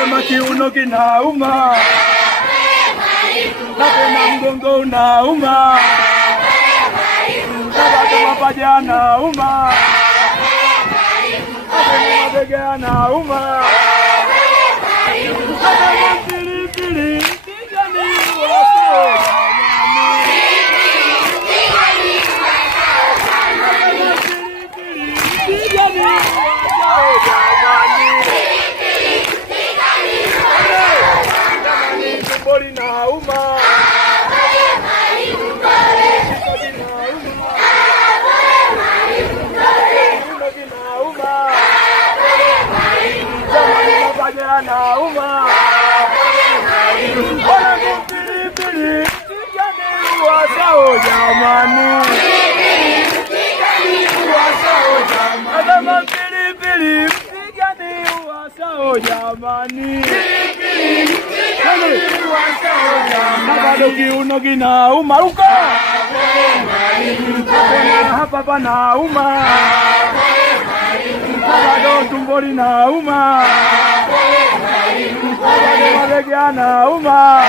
Nasema kiuno kinauma, napenda mgongo unauma, napenda mapaja nauma, napenda mabega nauma, napenda pilipili kijani wako Boli nauma, nauma, pilipili kijani wasao jamani, pilipili kijani wasao jamani. Bado kiuno kinauma huko, hapa panauma, bado tumbo linauma, bado mabega yanauma.